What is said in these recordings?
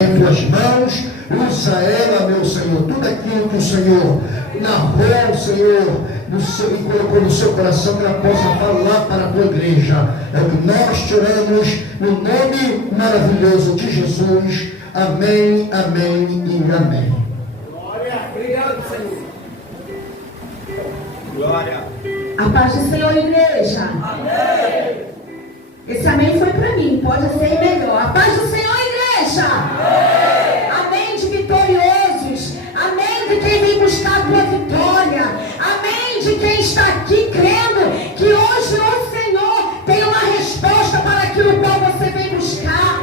em tuas mãos, usa ela, meu Senhor, tudo aquilo que o Senhor narrou, Senhor, e colocou no seu coração, que ela possa falar para a tua igreja. É o que nós te oramos, no nome maravilhoso de Jesus. Amém, amém e amém. Glória, obrigado, Senhor. Glória. A paz do Senhor, igreja. Amém. Esse amém foi para mim, pode ser melhor. A paz do Senhor, igreja. Amém. Amém de vitoriosos. Amém de quem vem buscar a tua vitória. Amém de quem está aqui crendo que hoje o Senhor tem uma resposta para aquilo qual você vem buscar.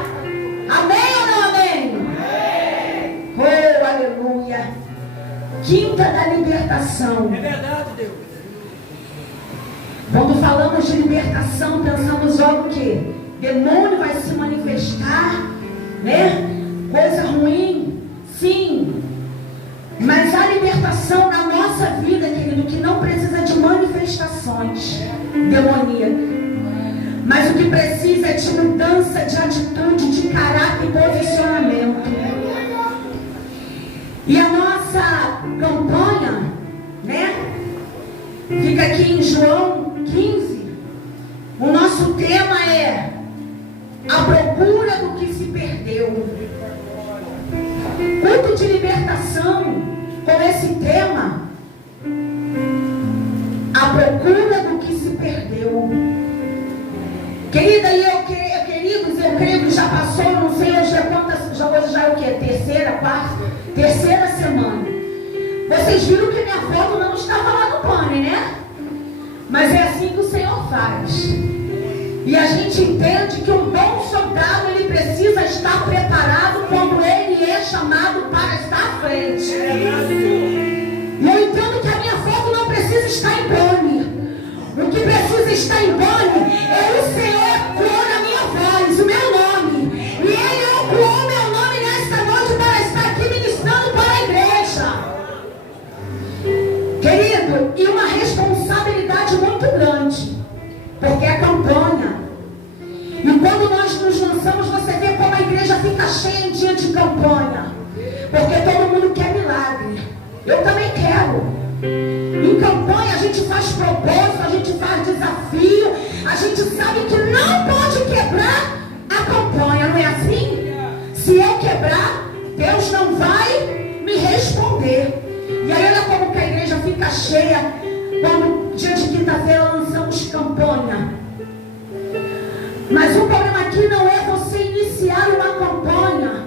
Amém ou não amém? Amém. Oh, aleluia. Quinta da libertação. É verdade, Deus. Quando falamos de libertação, pensamos logo que demônio vai se manifestar, né? Coisa ruim, sim. Mas a libertação na nossa vida, querido, que não precisa de manifestações demoníacas. Mas o que precisa é de mudança de atitude, de caráter e posicionamento. E a nossa campanha, né? Fica aqui em João 15. O nosso tema é a procura do que se perdeu. Culto de libertação com esse tema, a procura do que se perdeu. Querida, queridos, eu creio que já passou, não sei hoje é quantas, hoje já é o que? Terceira semana. Vocês viram que minha foto não estava lá no pane, né? Mas é assim que o Senhor faz. E a gente entende que um bom soldado, ele precisa estar preparado quando ele é chamado para estar à frente. E eu entendo que a minha foto não precisa estar em pane. O que precisa estar em pane é o Senhor ecoar a minha voz, o meu nome. E Ele ecoou meu nome nesta noite para estar aqui ministrando para a igreja. Querido, e uma responsabilidade muito grande, porque é campanha. E quando nós nos lançamos, você vê como a igreja fica cheia em dia de campanha, porque todo mundo quer milagre. Eu também quero. Em campanha a gente faz propósito, a gente faz desafio, a gente sabe que não pode quebrar a campanha, não é assim? Se eu quebrar, Deus não vai me responder. E aí olha como que a igreja fica cheia quando dia de quinta-feira lançamos campanha. Mas o problema aqui não é você iniciar uma campanha.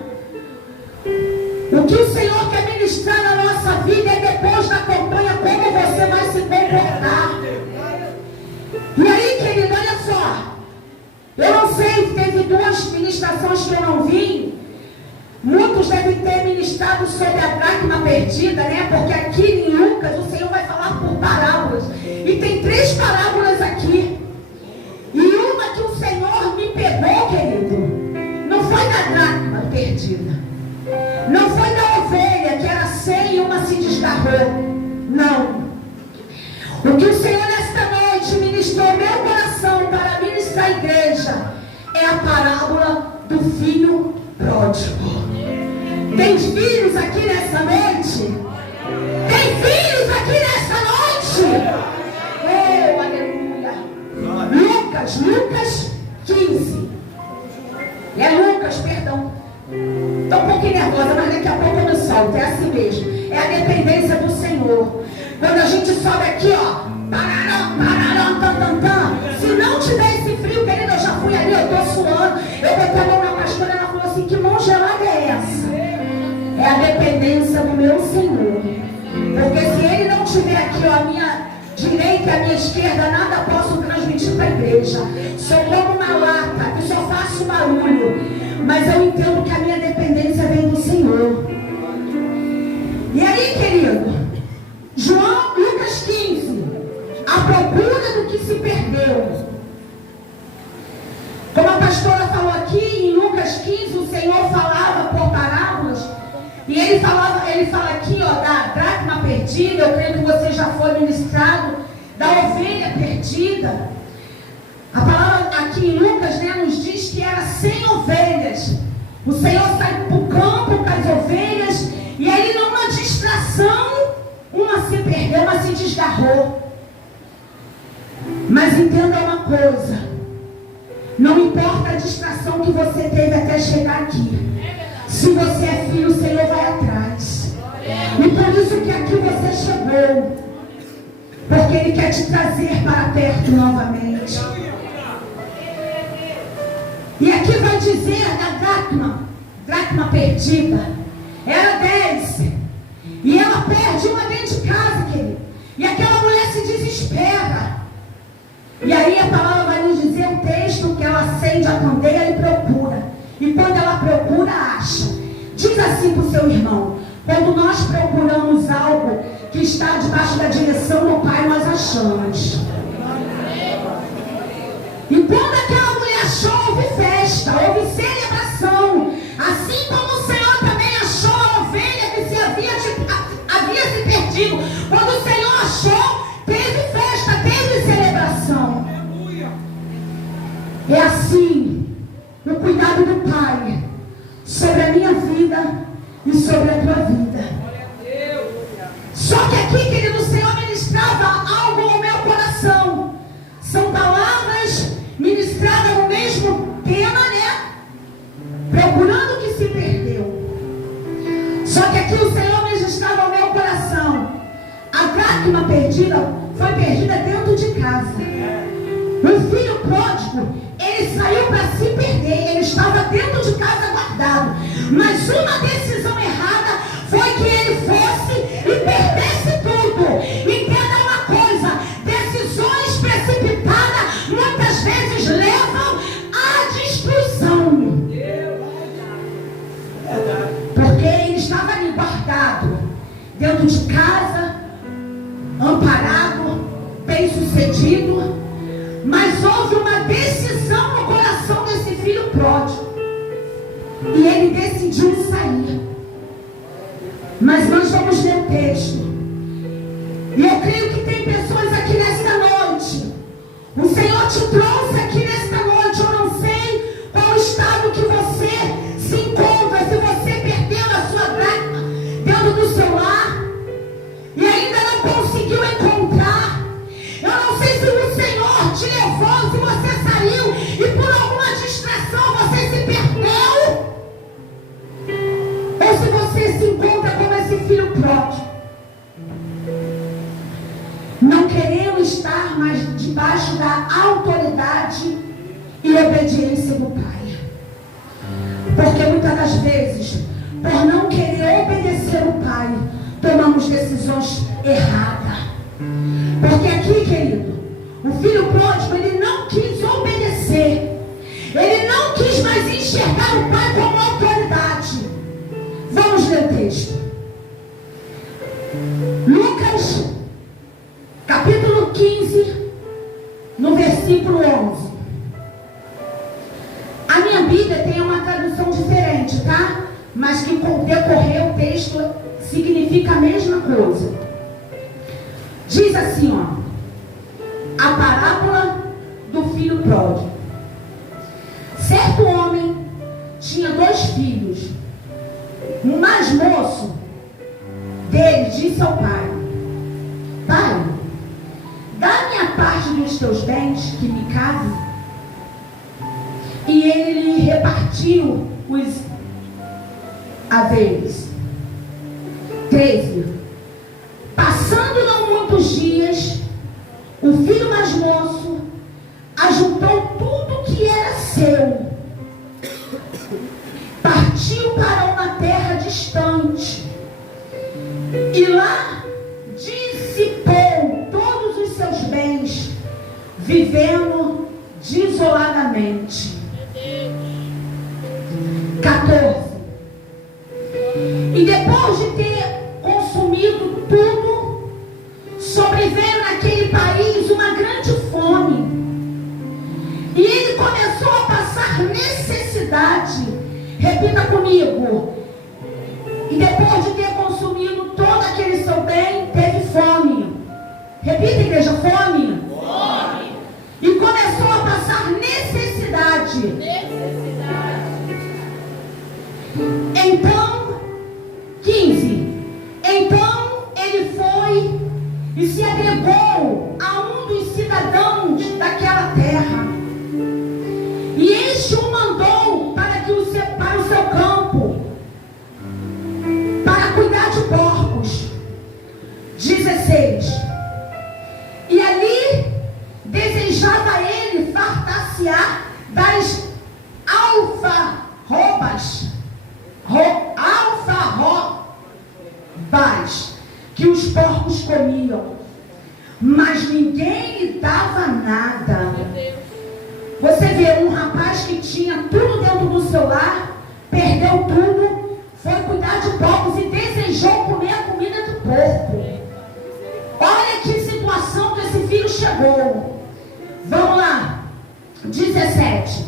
O que o Senhor quer ministrar na nossa vida é depois da campanha como você vai se comportar. E aí, querido, olha só. Eu não sei, teve 2 ministrações que eu não vi. Muitos devem ter ministrado sobre a dracma perdida, né? Porque aqui em Lucas o Senhor vai falar por parábolas. E tem 3 parábolas aqui. E uma que o Senhor me pegou, querido, não foi da dracma perdida. Não foi da ovelha, que era 100 e uma se desgarrou. Não. O que o Senhor nesta noite ministrou meu coração para ministrar a igreja é a parábola do filho pródigo. Tem filhos aqui nessa noite? Tem filhos aqui nessa noite? Oh, aleluia. Lucas 15. É Lucas, perdão. Estou um pouquinho nervosa, mas daqui a pouco eu me solto. É assim mesmo. É a dependência do Senhor. Quando a gente sobe aqui, ó. Se não tiver esse frio, querido, eu já fui ali, eu estou suando. Eu botei a mão na pastora, ela falou assim: que mão gelada é essa? É a dependência do meu Senhor. Porque se Ele não tiver aqui, ó, a minha direita e a minha esquerda, nada posso transmitir para a igreja. Sou como uma lata, que só faço barulho. Mas eu entendo que a minha dependência vem do Senhor. E aí, querido, Lucas 15, a procura do que se perdeu. Como a pastora falou aqui, em Lucas 15, o Senhor falava por parábolas. E ele fala aqui, ó, da dracma perdida. Eu creio que você já foi ministrado, da ovelha perdida. A palavra aqui em Lucas, né, nos diz que era 100 ovelhas. O Senhor sai pro campo ela se desgarrou. Mas entenda uma coisa: não importa a distração que você teve até chegar aqui, se você é filho, o Senhor vai atrás. E por isso que aqui você chegou, porque Ele quer te trazer para perto novamente. E aqui vai dizer da dracma perdida, era 10, e ela perde uma dentro de casa, querido. E aquela mulher se desespera. E aí a palavra vai nos dizer um texto que ela acende a candeia e procura. E quando ela procura, acha. Diz assim para o seu irmão: quando nós procuramos algo que está debaixo da direção do Pai, nós achamos. E quando aquela mulher achou, houve festa, houve celebração. Assim como o Senhor também achou a ovelha que havia se perdido. Quando o Senhor achou, teve festa, teve celebração. É assim o cuidado do Pai sobre a minha vida e sobre a tua vida. Só que aqui, querido, o Senhor ministrava algo no meu coração. São palavras ministradas no mesmo tema, né? Procurando o que se perdeu. Só que aqui o Senhor ministrava ao meu coração: a dracma perdida foi perdida dentro de casa. O filho pródigo, ele saiu para se perder. Ele estava dentro de casa guardado. Mas uma decisão errada foi que ele fosse e perdesse tudo. Entenda uma coisa: decisões precipitadas muitas vezes levam à destruição. Porque ele estava ali guardado dentro de casa, amparado, bem sucedido. Mas houve uma decisão no coração desse filho pródigo, e ele decidiu sair. Mas nós vamos ler o texto, e eu creio que tem pessoas aqui nesta noite. O Senhor te trouxe aqui nesta noite. Eu não sei qual estado que você se encontra, se você perdeu a sua dracma dentro do seu lar e ainda não conseguiu encontrar. Eu não sei se o Senhor te levou, se você saiu e por alguma distração você se perdeu, ou se você se encontra como esse filho pródigo, não querendo estar mais debaixo da autoridade e obediência do Pai. Porque muitas das vezes, por não querer obedecer o Pai, tomamos decisões erradas. Porque aqui, querido, o filho pródigo, ele não quis obedecer. Ele não quis mais enxergar o Pai como autoridade. Vamos ler o texto. Lucas, capítulo 15, no versículo 11. A minha Bíblia tem uma tradução diferente, tá? Mas que com decorrer o texto significa a mesma coisa. Diz assim, ó: a parábola do filho pródigo. Certo homem tinha 2 filhos. O mais moço dele disse ao pai: Pai, dá-me a parte dos teus bens que me cabe. E ele lhe repartiu os haveres. 13. Passando não muitos dias, o filho mais moço ajuntou tudo que era seu, partiu para uma terra distante e lá dissipou todos os seus bens, vivendo desoladamente. 14. E depois de ter consumido tudo, sobreveio naquele país uma grande fome, e ele começou a passar necessidade. Repita comigo: e depois de ter consumido todo aquele seu bem, teve fome. Repita, igreja: fome. Fome. E começou a passar necessidade. Então, 15. Então ele foi e se entregou a um dos cidadãos daquela terra. E este o mandou para o seu campo, para cuidar de porcos. 16. E ali desejava ele fartar-se-á das alfarrobas que os porcos comiam, mas ninguém lhe dava nada. Você vê um rapaz que tinha tudo dentro do seu lar, perdeu tudo, foi cuidar de porcos e desejou comer a comida do porco. Olha que situação que esse filho chegou. Vamos lá. 17.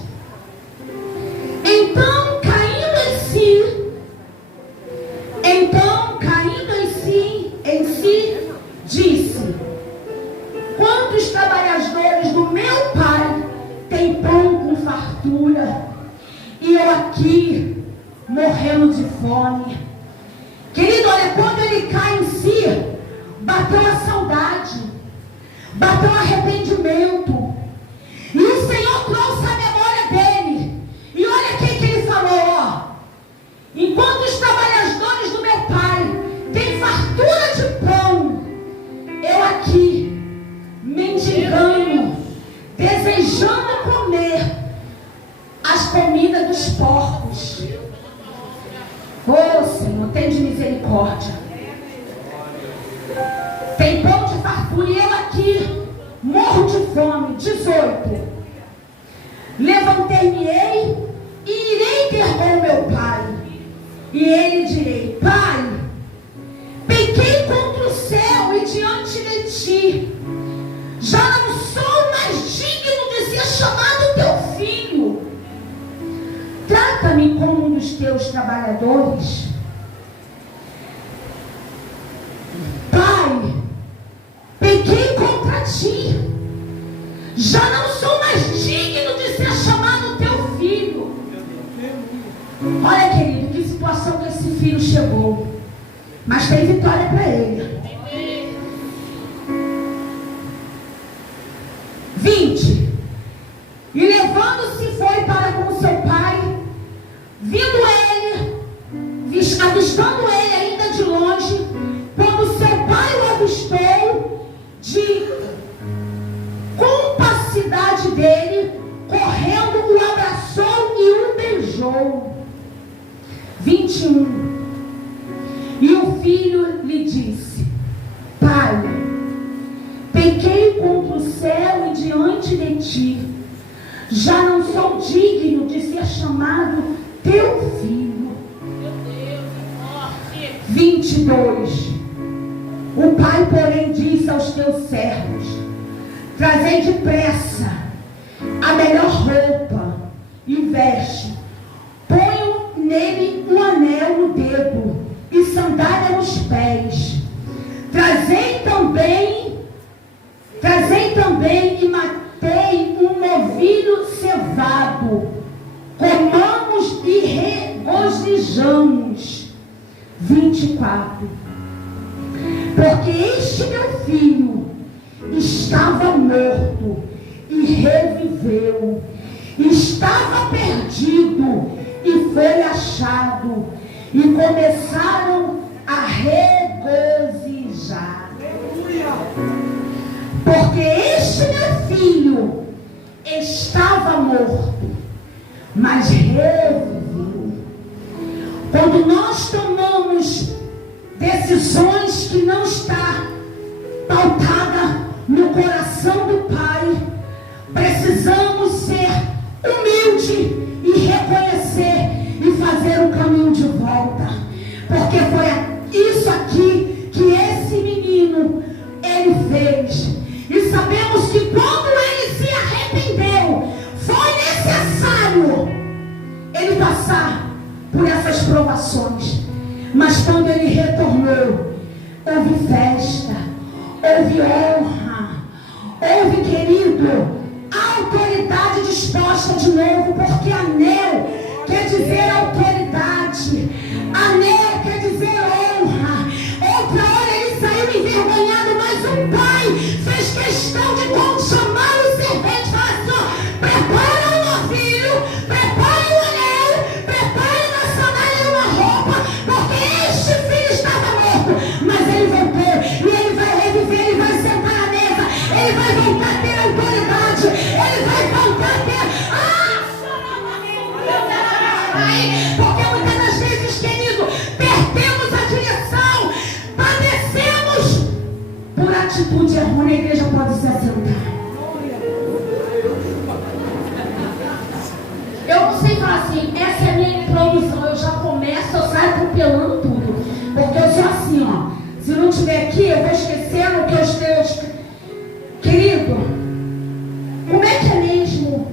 Então caindo em si, disse: quantos trabalhadores do meu pai têm pão com fartura, e eu aqui morrendo de fome. Querido, olha, quando ele cai em si, bateu a saudade, bateu o arrependimento, e o Senhor trouxe a memória dele. E olha o que ele falou: enquanto os trabalhadores do meu pai têm fartura de pão, eu aqui mendigando, desejando comer as comidas dos porcos. Oh Senhor, tem de misericórdia. Tem pão de fartura e eu aqui morro de fome. 18. Levantar-me-ei e irei ter com meu pai, e ele direi: Pai, pequei contra o céu e diante de ti, já não sou mais digno de ser chamado teu filho. Trata-me como um dos teus trabalhadores. Pai, pequei contra ti, já não sou mais digno de ser chamado teu filho. Olha, querido, que situação que esse filho chegou, mas tem vitória para ele. 20. E levando-se foi para com seu pai, avistando ele ainda de longe, quando seu pai o avistou, de compassividade dele, correndo, o abraçou e o beijou. 21. E o filho lhe disse: Pai, pequei contra o céu e diante de ti, já não sou digno de ser chamado teu filho. 22. O pai, porém, disse aos teus servos: trazei depressa a melhor roupa e veste, ponham nele um anel no dedo e sandália nos pés. Trazei também e matei um novilho cevado, comamos e regozijamos. 24. Porque este meu filho estava morto e reviveu, estava perdido e foi achado, e começaram a regozijar. Porque este meu filho estava morto, mas reviveu. Quando nós tomamos decisões que não está pautada no coração do Pai, precisamos ser humilde e reconhecer e fazer o caminho de volta, porque foi isso aqui que esse menino ele fez. E sabemos que quando ele se arrependeu, foi necessário ele passar por essas provações. Mas quando ele retornou, houve festa, houve honra, houve, querido, autoridade disposta de novo, porque anel quer dizer autoridade, anel quer dizer honra. Outra hora ele saiu envergonhado, mas o pai questão de chamar o servente, falar assim, ó, prepara o novilho, prepara o anel, prepara uma sandália e uma roupa, porque este filho estava morto, mas ele voltou, e ele vai reviver, ele vai sentar na mesa, ele vai voltar a ter autoridade, ele vai voltar a ter... Porque muitas das vezes, querido, perdemos a direção, padecemos por atitude errônea. A igreja pode se assentar. Eu não sei falar assim, essa é a minha introdução, eu já começo, eu saio atropelando tudo, porque eu sou assim, ó, se não estiver aqui, eu vou esquecendo o que eu esteja. Querido, como é que é mesmo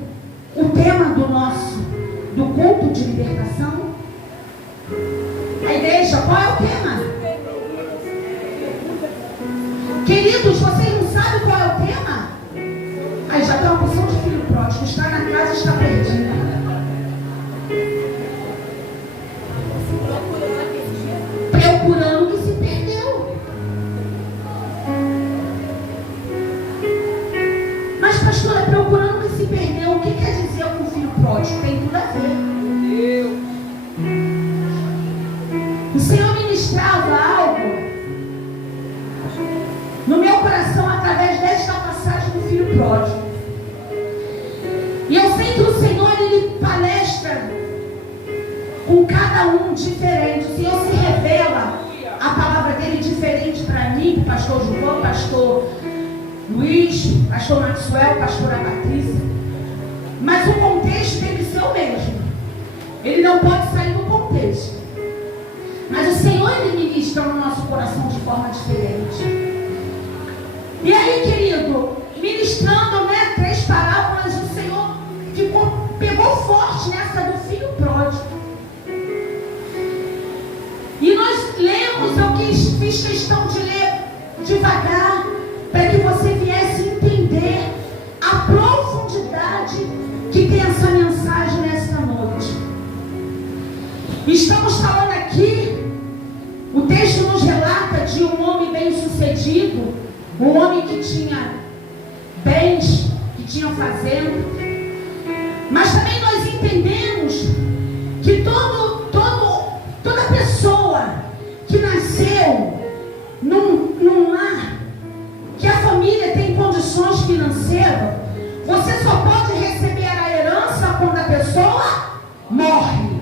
o tema do culto de libertação? A igreja, qual é o tema? Queridos, vocês não sabem qual é o tema? Aí já tem uma porção de filho pródigo, está na casa, está perdido. Procurando o que se perdeu. Mas, pastora, procurando o que se perdeu, o que quer dizer com o filho pródigo? Tem tudo a ver. O Senhor ministrava algo no meu coração através desta passagem do filho pródigo. E eu sei que o Senhor, ele palestra com cada um diferente. O Senhor se revela a palavra dele diferente para mim, para o pastor João, pastor Luiz, pastor Maxwell, pastora Patrícia. Mas o contexto tem que ser o mesmo. Ele não pode sair do contexto. Mas o Senhor, ele ministra no nosso coração de forma diferente. E aí, querido, ministrando, né, 3 parábolas, o Senhor pegou forte nessa do filho pródigo. E nós lemos, eu fiz questão de ler devagar, para que você viesse entender a profundidade que tem essa mensagem nesta noite. Estamos falando aqui, o texto nos relata de um homem bem-sucedido, um homem que tinha bens, que tinha fazenda, mas também nós entendemos que toda pessoa que nasceu num lar, que a família tem condições financeiras, você só pode receber a herança quando a pessoa morre.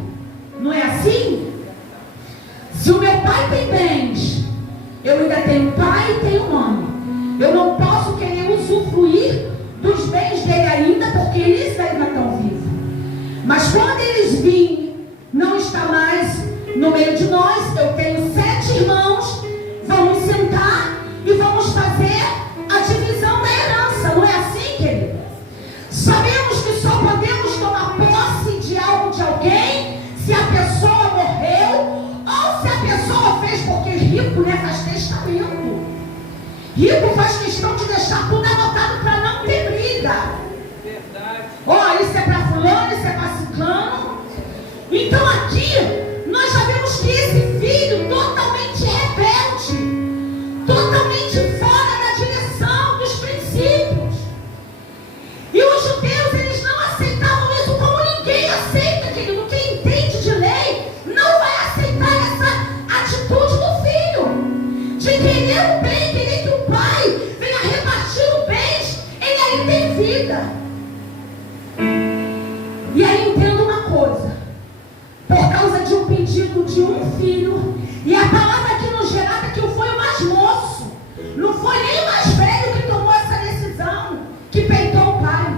Não é assim? Se o meu pai tem bens, eu ainda tenho pai e tenho mãe. Eu não posso querer usufruir dos bens dele ainda, porque eles ainda estão vivos. Mas quando eles virem, não está mais no meio de nós, eu tenho 7 irmãos, vamos sentar e vamos fazer a divisão da herança. Não é assim, querido? Sabemos que só podemos tomar posse de algo de alguém se a pessoa morreu ou se a pessoa fez, porque rico, né, faz testamento. Rico faz questão de deixar tudo anotado para não ter briga. Ó, isso é para fulano, isso é para ciclano. Então aqui nós sabemos que esse filho totalmente rebelde, totalmente fora da direção dos princípios. E os judeus, eles não aceitavam isso como ninguém aceita, querido. Quem entende de lei não vai aceitar essa atitude do filho, de querer o bem, querer que o pai venha repartir o bem, ele aí tem vida. E aí entenda uma coisa, por causa de um pedido de um filho, e a palavra aqui nos relata que foi o mais moço, não foi nem o mais velho que tomou essa decisão, que peitou o pai,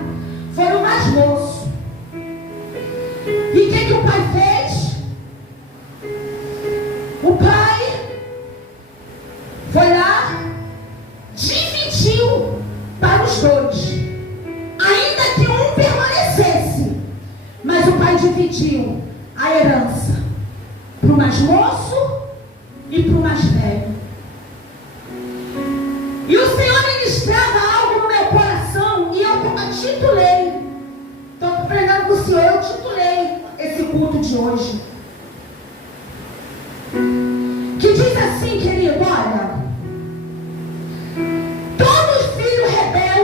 foi o mais moço. E o que o pai fez? O pai foi lá, dividiu para os dois, ainda que um permanecesse, mas o pai dividiu a herança para o mais moço e para o mais velho. E o Senhor ministrava algo no meu coração, e eu titulei, estou aprendendo com o Senhor, eu titulei esse culto de hoje, que diz assim, querido, olha, todo filho rebelde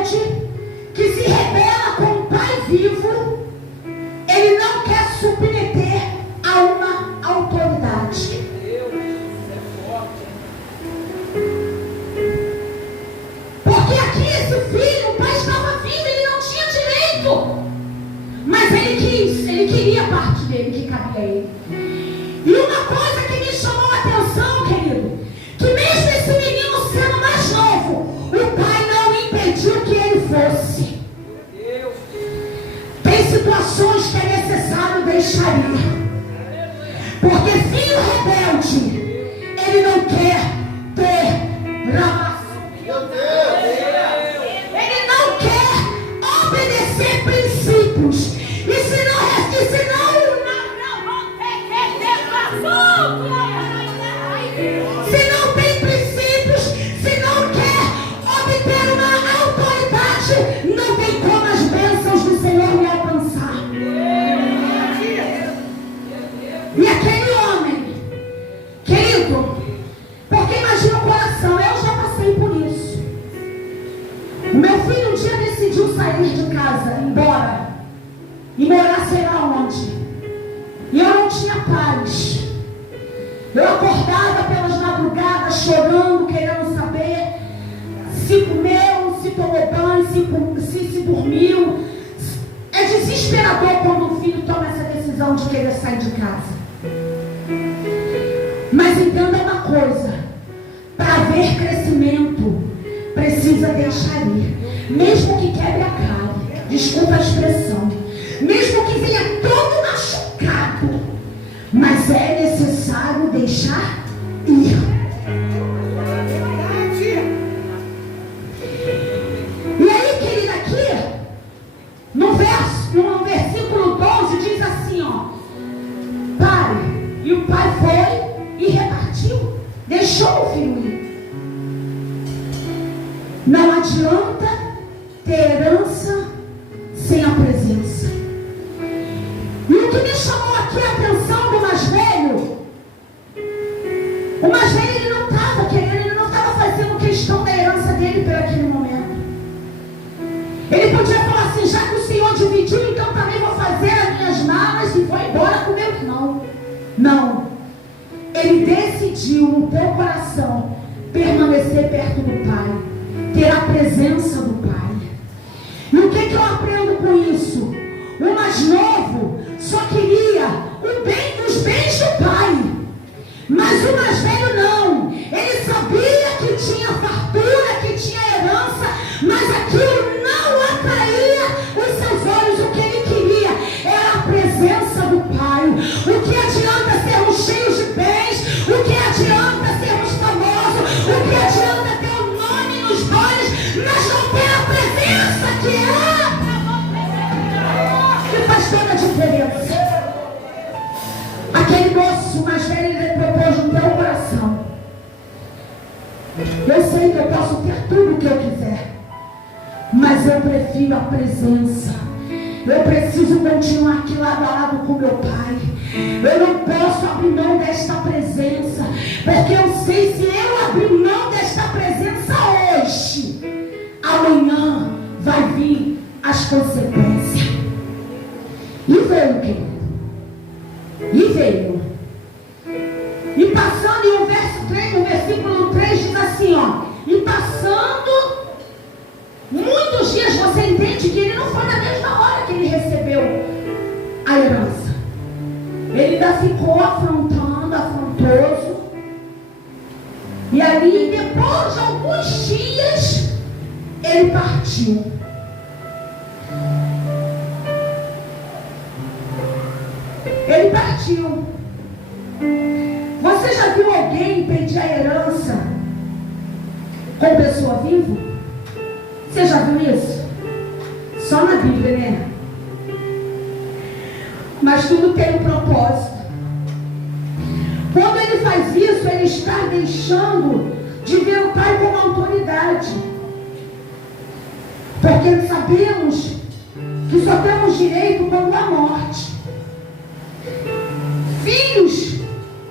ir. Porque filho rebelde, ele não quer ter ramação. Ele não quer obedecer princípios. E se não tem princípios, se não quer obter uma autoridade, não tem como as bênçãos do Senhor me alcançar. E aquele homem, querido, porque imagina o coração, eu já passei por isso. O meu filho um dia decidiu sair de casa, ir embora, e morar sei lá onde. E eu não tinha paz. Eu acordava pelas madrugadas, chorando, querendo saber se comeu, se tomou banho, se dormiu. É desesperador quando o filho toma essa decisão de querer sair de casa. Mas entenda uma coisa: para haver crescimento, precisa deixar ir. Mesmo que quebre a cara, desculpa a expressão, mesmo que venha todo machucado, mas é necessário deixar ir. E aí, querida, aqui no versículo 12 diz assim, ó: Pai, e o pai foi e repartiu, deixou o filho ir. Não adianta ter herança sem a presença. E o que me chamou aqui a atenção do mais velho, o mais velho, ele não estava querendo, ele não estava fazendo questão da herança dele por aquele momento. Ele podia falar assim: já que o Senhor dividiu, então também vou fazer as minhas malas e vou embora com o meu irmão. Não. Ele decidiu no teu coração permanecer perto do Pai, ter a presença do Pai. E o que eu aprendo com isso? O mais novo só queria os bens do pai, mas o mais velho não. Ele sabia que tinha fartura, que tinha herança, mas aquilo não atraía os seus olhos. O que ele queria era a presença do pai. O que adianta sermos cheios de bens? O que adianta sermos famosos? O que adianta ter o nome nos olhos, mas não ter a presença que faz toda a diferença? Aquele moço mais velho, ele propôs no teu coração: eu sei que eu posso ter tudo o que eu quiser, mas eu prefiro a presença. Eu preciso continuar aqui lado a lado com meu pai. Eu não posso abrir mão desta presença, porque eu sei, se eu abrir mão desta presença hoje, amanhã vai vir as consequências. E veio, querido. E veio. E passando em no versículo 3 diz assim, ó: e passando muitos dias, você entende que ele não foi na mesma hora que ele recebeu a herança. Ele ainda ficou afrontoso. E ali, depois de alguns dias, ele partiu. Ele partiu. Você já viu alguém pedir a herança com pessoa viva? Você já viu isso? Só na Bíblia, né? Mas tudo tem um propósito. Quando ele faz isso, ele está deixando de ver o pai como autoridade. Porque sabemos que só temos direito quando há morte. Filhos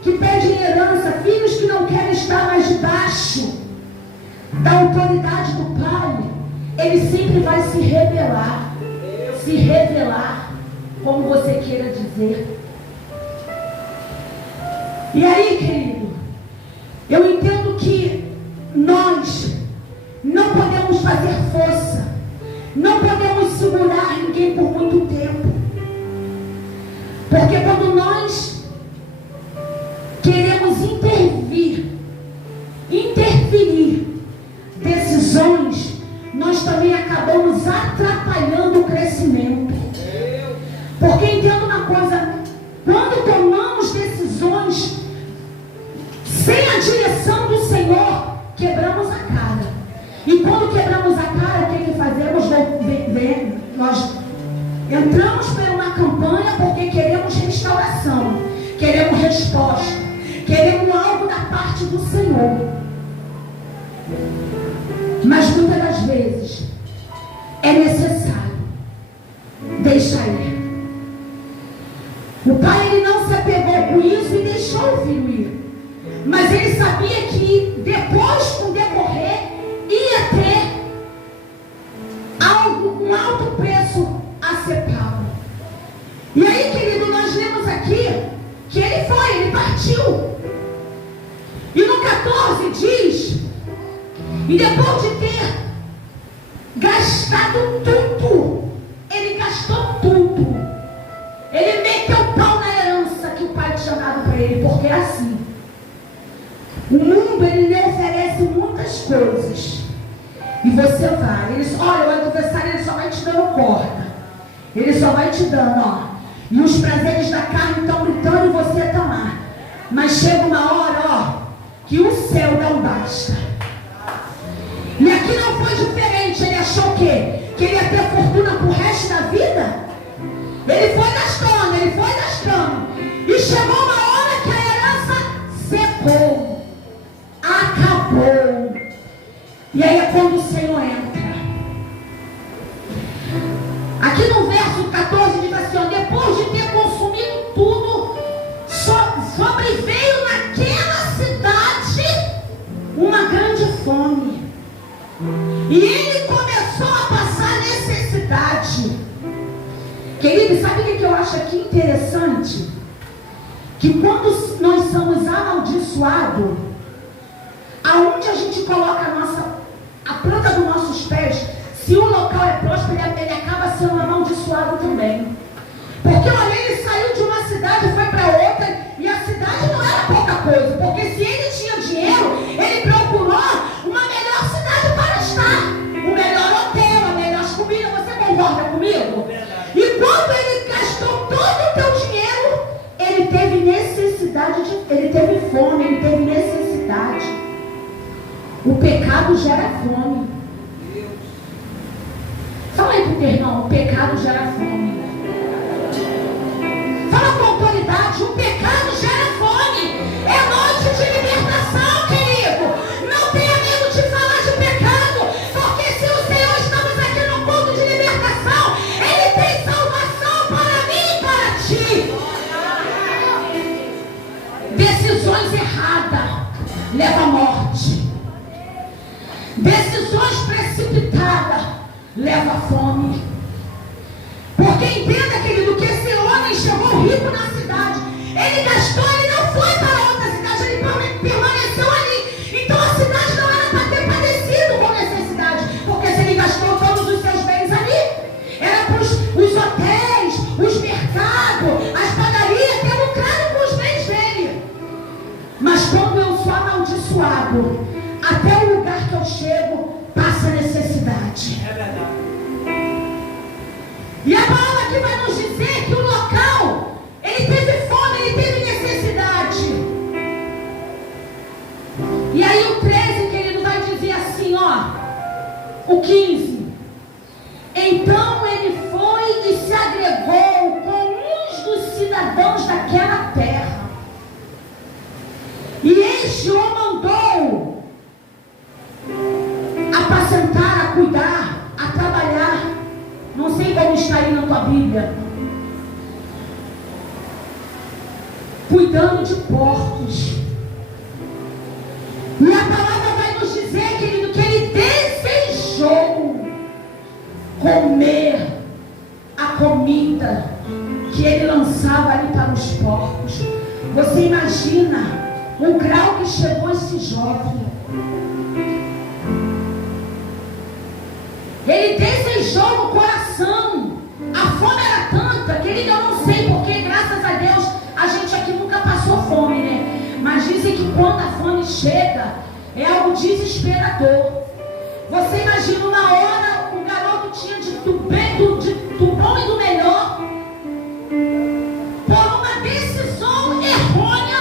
que pedem herança, filhos que não querem estar mais debaixo da autoridade do pai, ele sempre vai se rebelar, como você queira dizer. E aí, querido, eu entendo que nós não podemos fazer força, não podemos segurar ninguém por muito tempo, porque quando nós queremos interferir decisões, nós também acabamos atrapalhando o crescimento. Porque entenda uma coisa, direção do Senhor, quebramos a cara. E quando quebramos a cara, o que fazemos? Nós entramos por uma campanha porque queremos restauração, queremos resposta, queremos algo da parte do Senhor. Mas muitas das vezes é necessário deixar ir. O pai, ele não se apegou com isso e deixou o filho ir. Mas ele sabia que depois, com o decorrer, ia ter um alto preço a ser pago. E aí, querido, nós lemos aqui que ele partiu. E no 14 diz, e depois de ter gastado tudo, ele gastou tudo. Ele meteu o pau na herança que o pai tinha dado para ele, porque é assim. O mundo, ele lhe oferece muitas coisas. E você vai. Olha, o adversário, ele só vai te dando corda. Ele só vai te dando, ó. E os prazeres da carne estão gritando e você está lá. Mas chega uma hora, ó, que o céu não basta. E aqui não foi diferente. Ele achou o quê? Que ele ia ter fortuna pro resto da vida? Ele foi gastando. E chegou uma hora que a herança secou. Acabou. E aí é quando o Senhor entra. Aqui no verso 14 diz assim, ó, depois de ter consumido tudo, sobreveio naquela cidade uma grande fome. E ele começou a passar necessidade. Querido, sabe o que eu acho aqui interessante? Que quando nós somos amaldiçoados, aonde a gente coloca a planta dos nossos pés, se o local é próspero, ele acaba sendo amaldiçoado também. Porque olha, ele saiu de uma cidade e foi para outra, e a cidade não era pouca coisa, porque se ele tinha dinheiro, ele procurou uma melhor cidade para estar, o melhor hotel, a melhor comida. Você concorda comigo? E quando ele gastou todo o teu dinheiro, ele teve necessidade, ele teve fome, ele teve necessidade. O pecado gera fome. Fala aí pro teu irmão, o pecado gera fome. Fala com autoridade, o pecado gera fome. É noite de libertação, querido. Não tenha medo de falar de pecado, porque se o Senhor estamos aqui no culto de libertação, Ele tem salvação para mim e para ti. Decisões erradas levam à morte. Decisões precipitadas levam à fome. Porque entenda, querido, que esse homem chegou rico na cidade. Ele gastou, ele não foi para outra cidade, ele permaneceu ali. Então a cidade não era para ter padecido com necessidade, porque se ele gastou todos os seus bens ali, era para os hotéis, os mercados, as padarias ter lucrado com os bens dele. Mas quando eu sou amaldiçoado, até o lugar que eu chego, passa necessidade. É verdade. E a palavra aqui vai nos dizer que o local, ele teve fome, ele teve necessidade. E aí o 13, querido, vai dizer assim, ó, o 15. Então ele foi e se agregou com uns dos cidadãos daquela terra. E este o mandou apacentar, a cuidar, a trabalhar. Não sei como está aí na tua Bíblia. Cuidando de porcos. E a palavra vai nos dizer, querido, que ele desejou comer a comida que ele lançava ali para os porcos. Você imagina o grau que chegou esse jovem. Ele desejou no coração. A fome era tanta, querido, eu não sei porque, graças a Deus, a gente aqui nunca passou fome, né? Mas dizem que quando a fome chega, é algo desesperador. Você imagina, uma hora, o garoto tinha do bom e do melhor. Por uma decisão errônea,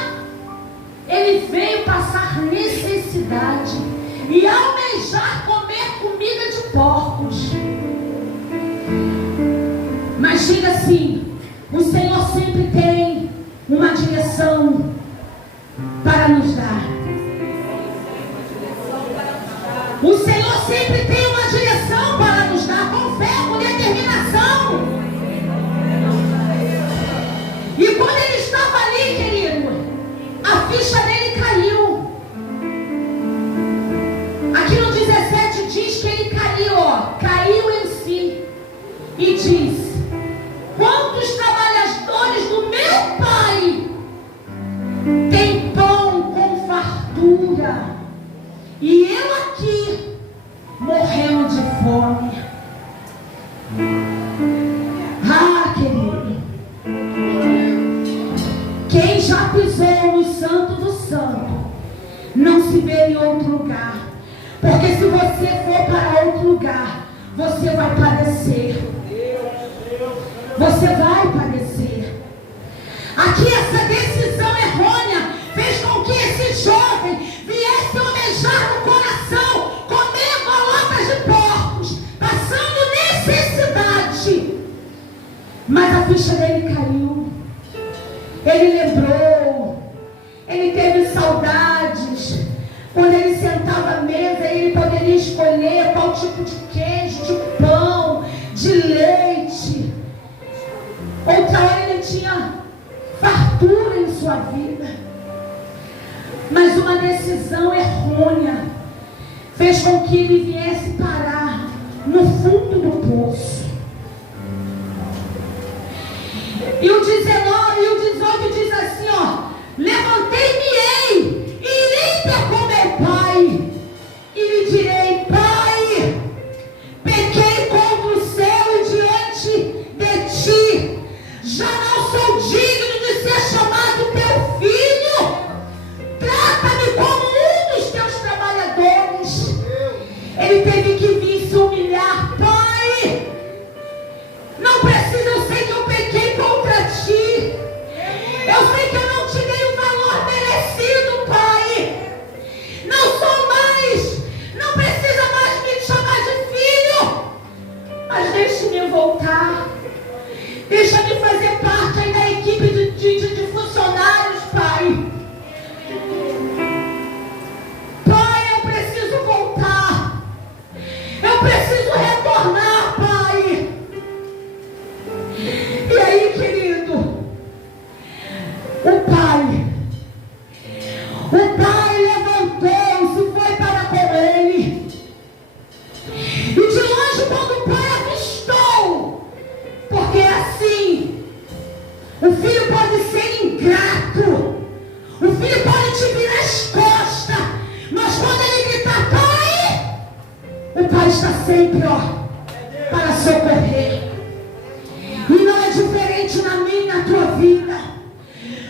ele ele veio passar necessidade e almejar comer comida de porcos. Mas diga assim: o Senhor sempre tem uma direção para nos dar. O Senhor sempre tem uma direção para nos dar, com fé, com determinação. E quando ele estava ali, querido, a ficha dele caiu. Aqui no 17 diz que ele caiu, caiu em si. E diz: quantos trabalhadores do meu Pai têm pão com fartura, e eu aqui morrendo de fome. Ah, querido, quem já pisou no Santo do Santo não se vê em outro lugar, porque se você for para outro lugar, você vai padecer. Você vai padecer. Aqui essa decisão errônea fez com que esse jovem viesse almejar no coração, comendo golotas de porcos, passando necessidade. Mas a ficha dele caiu. Ele lembrou, ele teve saudades. Quando ele sentava à mesa, ele poderia escolher qual tipo de queijo, de pão, de leite. Outra hora ele tinha fartura em sua vida. Mas uma decisão errônea fez com que ele viesse parar no fundo do poço. E o 19 e o 18 diz assim, levantei-me-ei e irei ter com meu pai e lhe direi: Pai, pequei contra o céu e diante de ti, já não sou digno de ser chamado teu filho. Trata-me como um dos teus trabalhadores. Ele teve que vir se humilhar. Pai, não precisa, eu sei que eu pequei contra ti. Eu sei que eu não te dei o valor merecido, Pai. Não sou mais, não precisa mais me chamar de filho. Mas deixe-me voltar. Deixa-me fazer parte aí da equipe de funcionários, Pai. Pai, eu preciso voltar. Eu preciso retornar, Pai. E aí, querido, o pai levantou-se, foi para com ele. E de longe, quando o pai avistou, porque assim, o filho pode ser ingrato, o filho pode te virar as costas, mas quando ele gritar: Pai, o pai está sempre, para socorrer. E não é diferente na minha e na tua vida.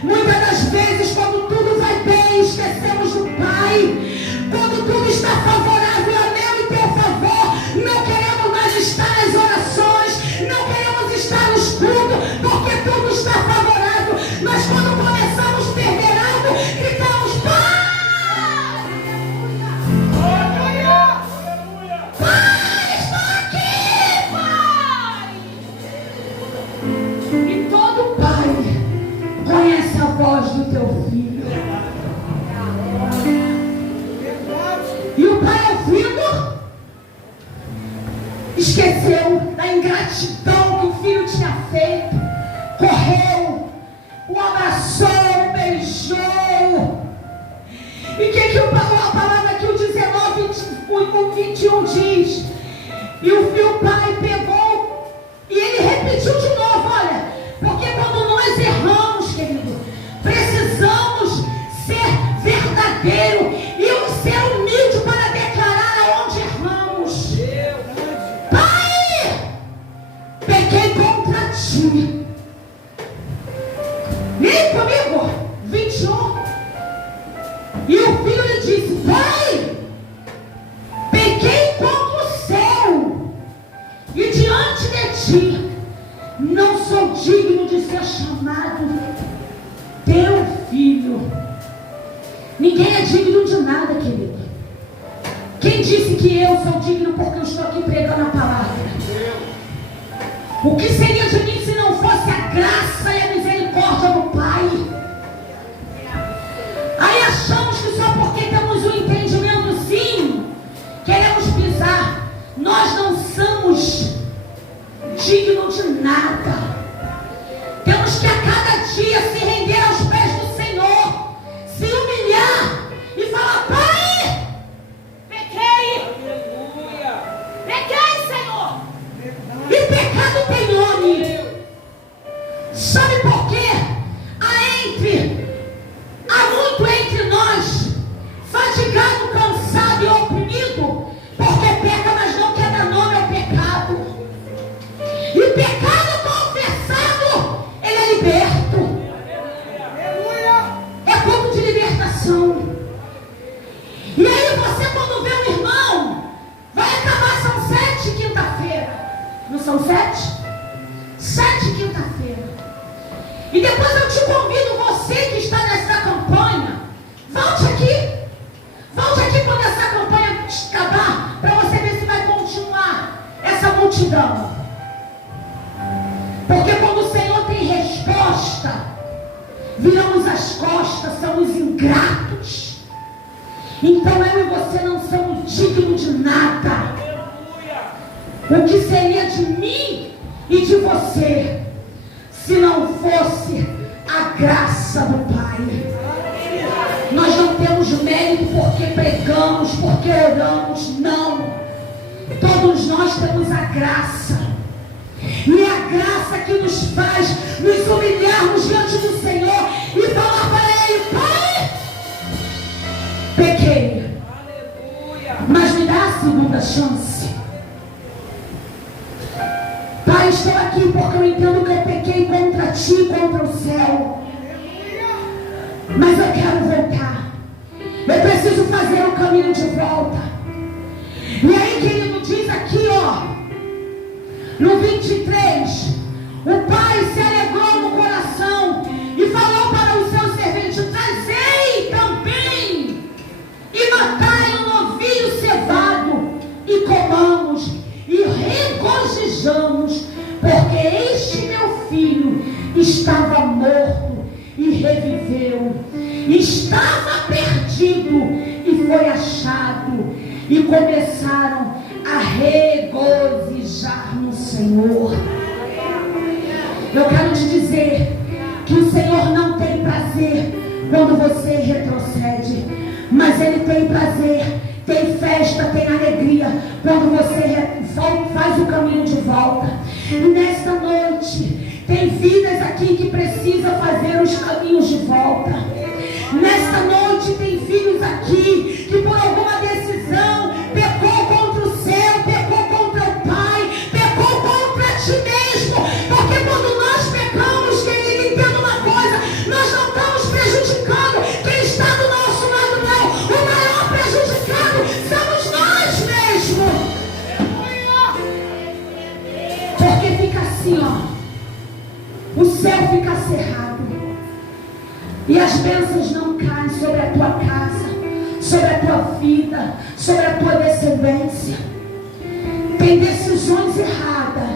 Muitas das vezes, quando tudo vai bem, esquecemos do Pai. Quando tudo está favorável a meu e teu favor, não queremos mais estar nas orações, não queremos estar nos cultos, porque tudo está favorável. Mas quando começamos a perder algo, gritamos: Pai! Pai, estou aqui, Pai! E todo pai conhece a voz do teu filho. E o pai, ouvindo, esqueceu da ingratidão que o filho tinha feito. Correu, o abraçou, o beijou. E o que a palavra aqui, o 19, o 21 diz? E o pai pegou e ele repetiu de novo: olha, porque quando nós erramos, querido, precisamos ser verdadeiro e ser humilde para declarar aonde erramos. Pai, pequei contra ti. Vem comigo, 21. E o filho lhe disse: Pai, pequei contra o céu e diante de ti, não sou digno de ser chamado teu filho. Ninguém é digno de nada, querido. Quem disse que eu sou digno porque eu estou aqui pregando a palavra? O que seria de mim se não fosse a graça e a misericórdia do Pai? Aí achamos que só porque temos um entendimento, sim, queremos pisar. Nós não somos dignos de nada. Temos que a cada dia se render aos pés do Senhor, se humilhar e falar: Pai, pequei, pequei, Senhor. E pecado tem nome. Sabe por quê? Há muito entre nós, fatigado, cansado e oprimido, porque peca, mas não quer dar nome ao pecado. E pecado confessado, ele é liberto. É ponto de libertação. E aí você, quando vê um irmão, vai acabar, são 7 quinta-feira. Não são 7? 7 quinta-feira. E depois eu te convido, você que está nessa campanha, volte aqui quando essa campanha acabar, para você ver se vai continuar essa multidão. Porque quando o Senhor tem resposta, viramos as costas, somos ingratos. Então eu e você não somos dignos de nada. O que seria de mim e de você se não fosse a graça do Pai? Nós não temos mérito porque pregamos, porque oramos, não. Todos nós temos a graça. E é a graça que nos faz nos humilharmos diante do Senhor e falar para Ele: Pai, pequei, mas me dá a segunda chance. Pai, estou aqui porque eu entendo que eu pequei contra Ti e contra o céu. Mas eu quero voltar. Eu preciso fazer o caminho de volta. E aí, querido, diz aqui, ó, no 23, o Pai se alegrou no coração e falou para os seus serventes: trazei também e matai um novilho cevado e comamos e regozijamos, porque este meu filho estava morto e reviveu, estava perdido e foi achado. E começaram a regozijar no Senhor. Eu quero te dizer que o Senhor não tem prazer quando você retrocede, mas Ele tem prazer, tem festa, tem alegria quando você faz o caminho de volta. E nesta noite tem vidas aqui que precisam fazer os caminhos de volta. Nesta noite tem filhos aqui que por alguma decisão pecou contra o céu, pecou contra o Pai, pecou contra ti mesmo. Porque quando nós pecamos, querido, entenda uma coisa: nós não estamos prejudicando quem está do nosso lado, não. O maior prejudicado somos nós mesmos. Porque fica assim, ó, o céu fica cerrado e as bênçãos não caem sobre a tua casa, sobre a tua vida, sobre a tua descendência. Tem decisões erradas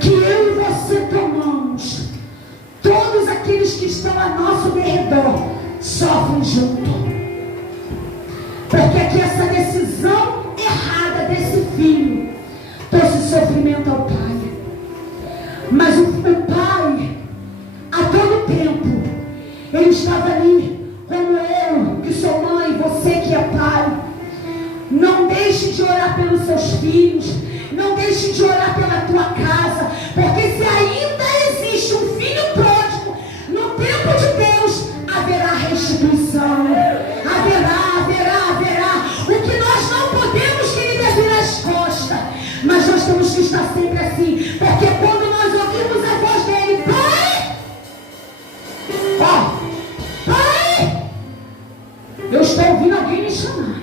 que eu e você tomamos. Todos aqueles que estão a nosso derredor sofrem junto. Porque aqui essa decisão errada desse filho trouxe sofrimento ao pai. Mas o pai, a todo tempo, ele estava ali, como eu, que sou mãe, você que é pai. Não deixe de orar pelos seus filhos, não deixe de orar pela tua casa, porque se ainda existe um filho pródigo, no tempo de Deus haverá restituição. Haverá. O que nós não podemos, querido, é virar as costas, mas nós temos que estar sempre assim, porque quando nós ouvimos a voz dele: Pai, Pai, eu estou ouvindo alguém me chamar.